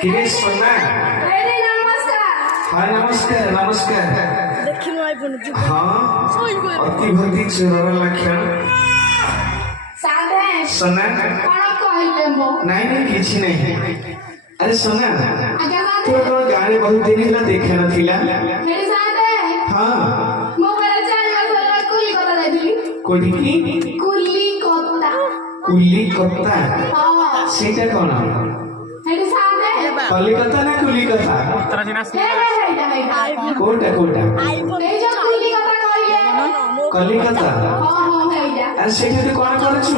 किरे सोना हाँ नमस्कार नमस्कार हाँ अतिभक्ति चोर लक्षण सोना नहीं नहीं किसी नहीं अरे सोना तू तो गाड़ी बहुत दिन हिला देखा न थिला हाँ कोठी की कुली कत्ता सेटा कौन कलिकता ना कुलिकता कोटा कोटा कलिकता अरे सेटा तू कौन करछु